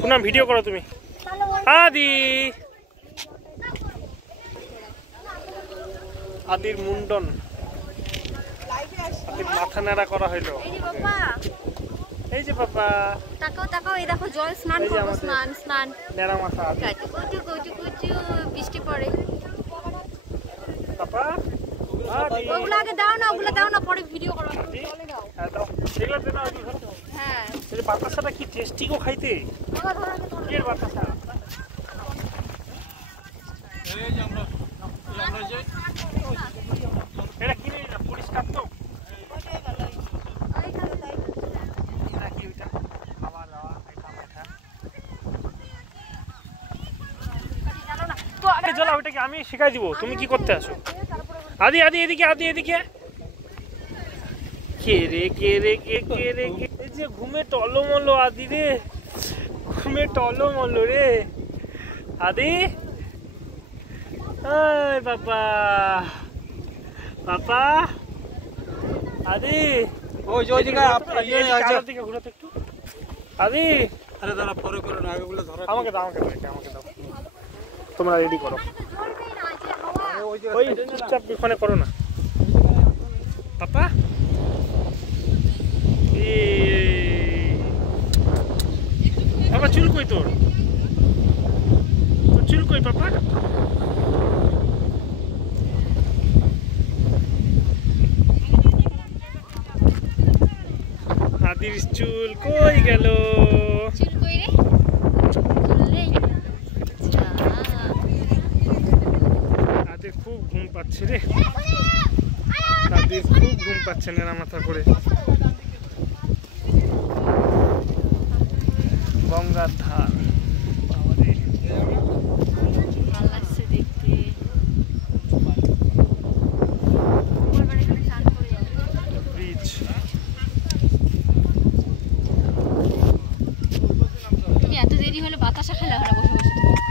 Poonam video করো তুমি। আদি আদির মুন্ডন, আদির মাথা নেড়া করা হইলো। এই যে বাবা তাকাও তাকাও, এই দেখো জল স্নান করব, স্নান স্নান নেড়া মাথা আদি। কুচু কুচু কুচু বৃষ্টি পড়ে। বাবা ওগুলো আগে দাও না, ওগুলো দাও না, পরে ভিডিও করো। চলে দাও। হ্যাঁ দাও, এগুলো দেনা আদি। হ্যাঁ এই বাতাসাটা কি টেস্টি গো খাইতে। এর বাতাসা এই যে আমরা যে এটা কিনে না পরিষ্কার তো। ওইটাকে আমি শিখাই দিব, তুমি কি করতে আসো। আদি আদি এদিকে, আদি এদিকে। কে রে কে রে কে কে রে, এই যে ঘুমে টলমলো আদি রে, ঘুমে টলমলো রে আদি। ওই বাবা বাবা আদি, ওই যে ওই জায়গায় দিকে ঘুরাতে একটু আদি। আরে দাঁড়া, পরে করো না, আগে গুলো ধরো। আমাকে দাও, আমাকে দাও, তোমরা রেডি করো। ওই চুপচাপ ওখানে করো না পাপা। বাবা চুল কই তোর, চুল কই পাপা। আদির চুল কই গেল, চুল কই রে? আদির খুব ঘুম পাচ্ছে রে, আদির খুব ঘুম পাচ্ছে নেড়া মাথা করে। গঙ্গার ধার ভালো লাগছে দেখতে। ব্রিজ। তুমি এত দেরি হলে বাতাসা খেলা হলো বসে বসে।